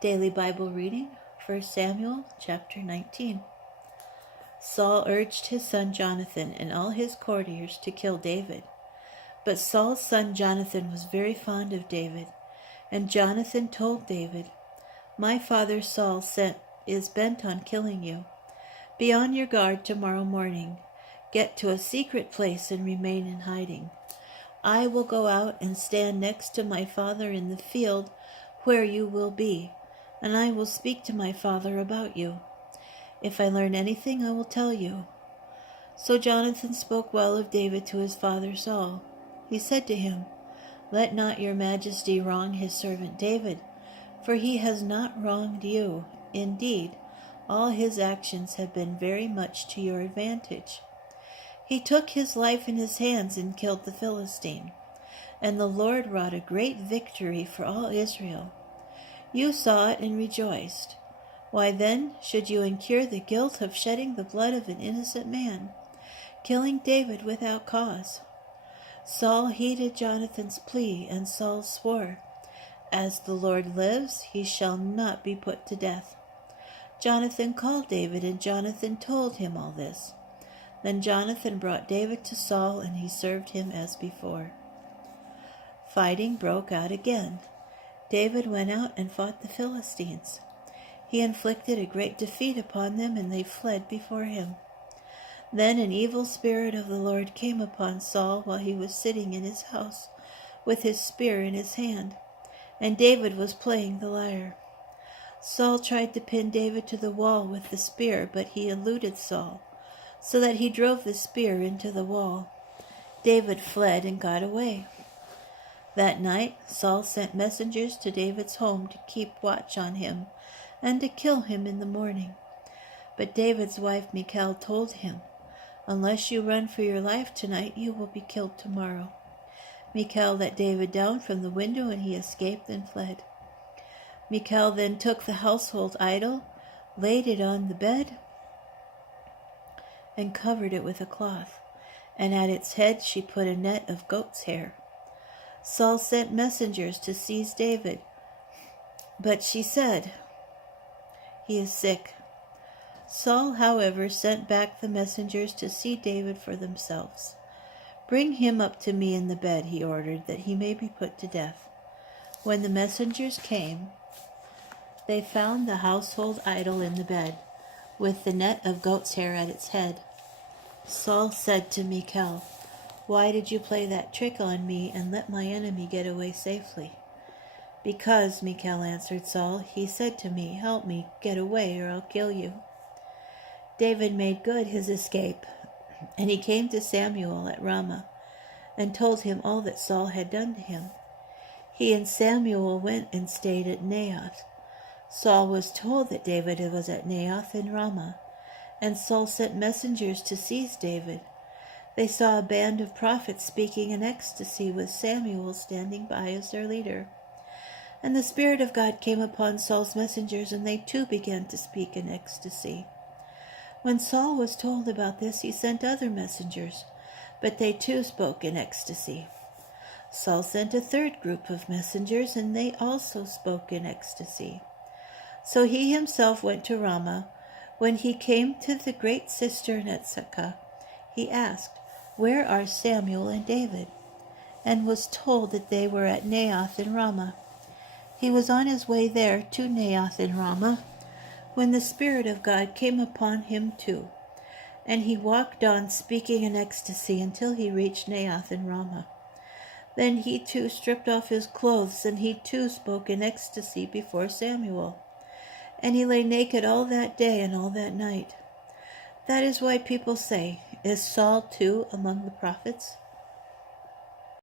Daily Bible reading, 1 Samuel chapter 19. Saul urged his son Jonathan and all his courtiers to kill David. But Saul's son Jonathan was very fond of David, and Jonathan told David, "My father Saul is bent on killing you. Be on your guard tomorrow morning. Get to a secret place and remain in hiding. I will go out and stand next to my father in the field where you will be, and I will speak to my father about you. If I learn anything, I will tell you." So Jonathan spoke well of David to his father Saul. He said to him, "Let not your majesty wrong his servant David, for he has not wronged you. Indeed, all his actions have been very much to your advantage. He took his life in his hands and killed the Philistine, and the Lord wrought a great victory for all Israel. You saw it and rejoiced. Why then should you incur the guilt of shedding the blood of an innocent man, killing David without cause?" Saul heeded Jonathan's plea, and Saul swore, "As the Lord lives, he shall not be put to death." Jonathan called David, and Jonathan told him all this. Then Jonathan brought David to Saul, and he served him as before. Fighting broke out again. David went out and fought the Philistines. He inflicted a great defeat upon them, and they fled before him. Then an evil spirit of the Lord came upon Saul while he was sitting in his house with his spear in his hand, and David was playing the lyre. Saul tried to pin David to the wall with the spear, but he eluded Saul, so that he drove the spear into the wall. David fled and got away. That night Saul sent messengers to David's home to keep watch on him and to kill him in the morning. But David's wife Michal told him, "Unless you run for your life tonight, you will be killed tomorrow." Michal let David down from the window, and he escaped and fled. Michal then took the household idol, laid it on the bed, and covered it with a cloth, and at its head she put a net of goat's hair. Saul sent messengers to seize David, but she said, "He is sick." Saul, however, sent back the messengers to see David for themselves. "Bring him up to me in the bed," he ordered, "that he may be put to death." When the messengers came, they found the household idol in the bed, with the net of goat's hair at its head. Saul said to Michal, "Why did you play that trick on me and let my enemy get away safely?" "Because," Michal answered Saul, "he said to me, 'Help me get away or I'll kill you.'" David made good his escape, and he came to Samuel at Ramah and told him all that Saul had done to him. He and Samuel went and stayed at Naioth. Saul was told that David was at Naioth in Ramah, and Saul sent messengers to seize David. They saw a band of prophets speaking in ecstasy, with Samuel standing by as their leader. And the Spirit of God came upon Saul's messengers, and they too began to speak in ecstasy. When Saul was told about this, he sent other messengers, but they too spoke in ecstasy. Saul sent a third group of messengers, and they also spoke in ecstasy. So he himself went to Ramah. When he came to the great cistern at Seca, he asked, "Where are Samuel and David?" and was told that they were at Naioth in Ramah. He was on his way there to Naioth in Ramah when the Spirit of God came upon him too, and he walked on speaking in ecstasy until he reached Naioth in Ramah. Then he too stripped off his clothes, and he too spoke in ecstasy before Samuel. And he lay naked all that day and all that night. That is why people say, "Is Saul too among the prophets?"